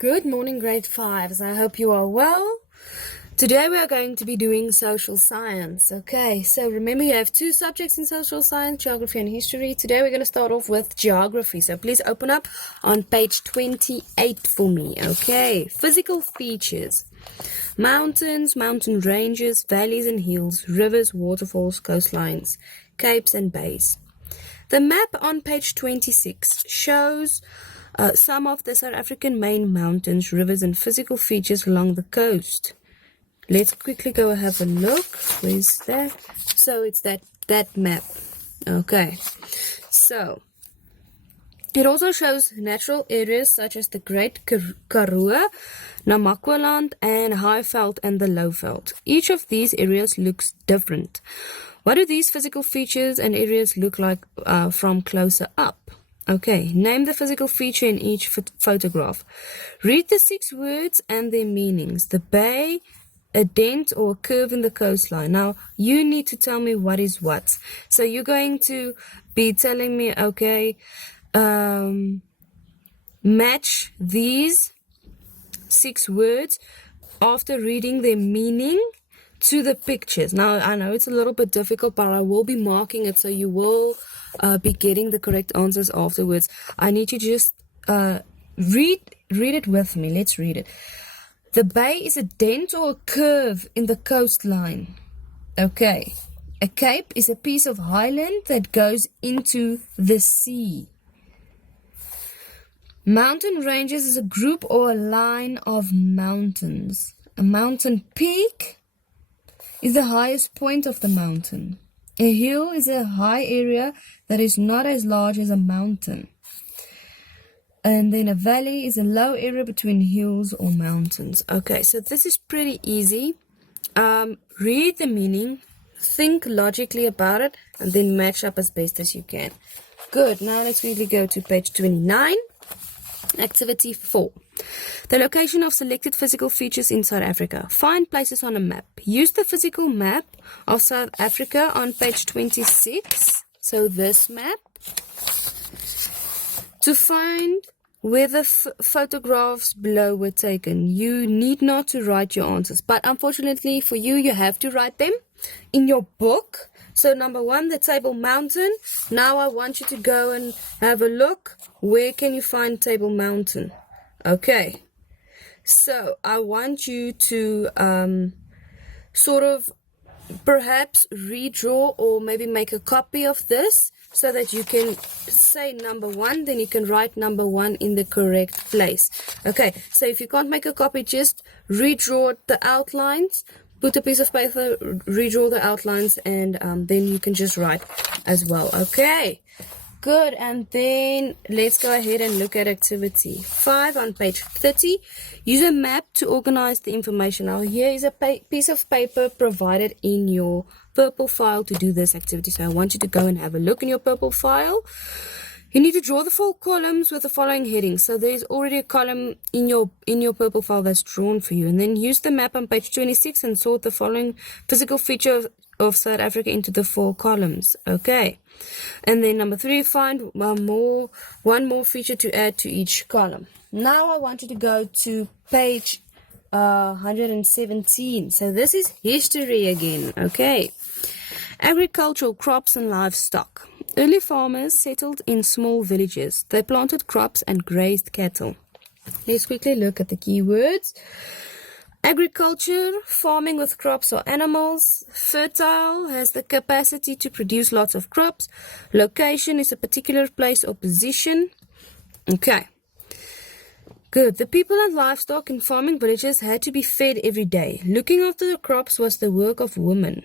Good morning, grade 5s. I hope you are well. Today we are going to be doing social science. Okay, so remember you have two subjects in social science, geography and history. Today we're going to start off with geography. So please open up on page 28 for me. Okay, physical features. Mountains, mountain ranges, valleys and hills, rivers, waterfalls, coastlines, capes and bays. The map on page 26 shows some of the South African main mountains, rivers and physical features along the coast. Let's quickly go have a look. Where's that? So it's that map. Okay. So it also shows natural areas such as the Great Karoo, Namaqualand and Highveld and the Lowveld. Each of these areas looks different. What do these physical features and areas look like from closer up? Okay, name the physical feature in each photograph. Read the 6 words and their meanings. The bay, a dent or a curve in the coastline. Now, you need to tell me what is what. So you're going to be telling me, okay, match these 6 words after reading their meaning to the pictures. Now, I know it's a little bit difficult, but I will be marking it so you will be getting the correct answers afterwards. I need you to just read it with me. Let's read it. The bay is a dent or a curve in the coastline. Okay. A cape is a piece of highland that goes into the sea. Mountain ranges is a group or a line of mountains. A mountain peak is the highest point of the mountain. A hill is a high area that is not as large as a mountain. And then a valley is a low area between hills or mountains. Okay, so this is pretty easy. Read the meaning, think logically about it, and then match up as best as you can. Good, now let's really go to page 29. Activity 4. The location of selected physical features in South Africa. Find places on a map. Use the physical map of South Africa on page 26, so this map, to find where the photographs below were taken. You need not to write your answers, but unfortunately for you, you have to write them in your book. So number 1, the Table Mountain. Now I want you to go and have a look. Where can you find Table Mountain? Okay. So I want you to sort of perhaps redraw or maybe make a copy of this so that you can say number 1, then you can write number 1 in the correct place. Okay, so if you can't make a copy, just redraw the outlines. Put a piece of paper, redraw the outlines, and then you can just write as well. Okay, good. And then let's go ahead and look at activity 5 on page 30. Use a map to organize the information. Now here is a piece of paper provided in your purple file to do this activity. So I want you to go and have a look in your purple file. You need to draw the 4 columns with the following headings. So there's already a column in your purple file that's drawn for you. And then use the map on page 26 and sort the following physical feature of South Africa into the 4 columns. Okay. And then number 3, find one more feature to add to each column. Now I want you to go to page 117. So this is history again. Okay. Agricultural crops and livestock. Early farmers settled in small villages. They planted crops and grazed cattle. Let's quickly look at the keywords. Agriculture, farming with crops or animals. Fertile, has the capacity to produce lots of crops. Location is a particular place or position. Okay. Good. The people and livestock in farming villages had to be fed every day. Looking after the crops was the work of women.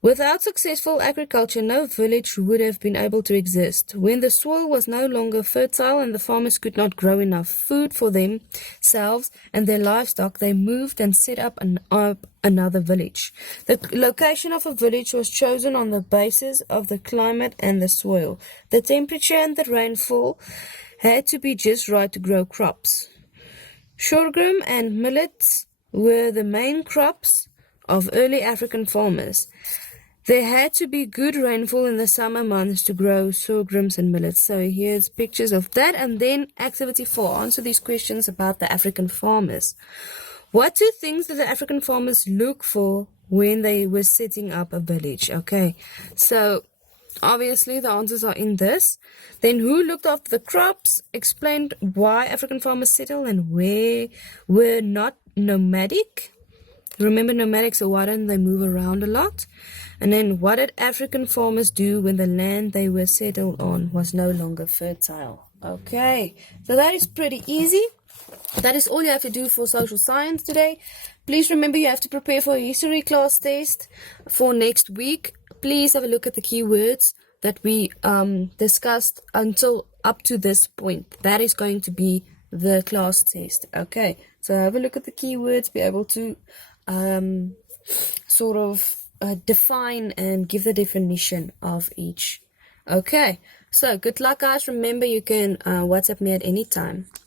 Without successful agriculture, no village would have been able to exist. When the soil was no longer fertile and the farmers could not grow enough food for themselves and their livestock, they moved and set up another village. The location of a village was chosen on the basis of the climate and the soil. The temperature and the rainfall had to be just right to grow crops. Sorghum and millets were the main crops of early African farmers. There had to be good rainfall in the summer months to grow sorghums and millets. So here's pictures of that. And then activity 4, answer these questions about the African farmers. What 2 things did the African farmers look for when they were setting up a village? Okay, so obviously the answers are in this. Then who looked after the crops, explained why African farmers settled and where were not nomadic. Remember nomadic, so why don't they move around a lot? And then what did African farmers do when the land they were settled on was no longer fertile? Okay, so that is pretty easy. That is all you have to do for social science today. Please remember you have to prepare for a history class test for next week. Please have a look at the keywords that we discussed until up to this point. That is going to be the class test. Okay, so have a look at the keywords, be able to sort of define and give the definition of each. Okay, so good luck guys. Remember you can WhatsApp me at any time.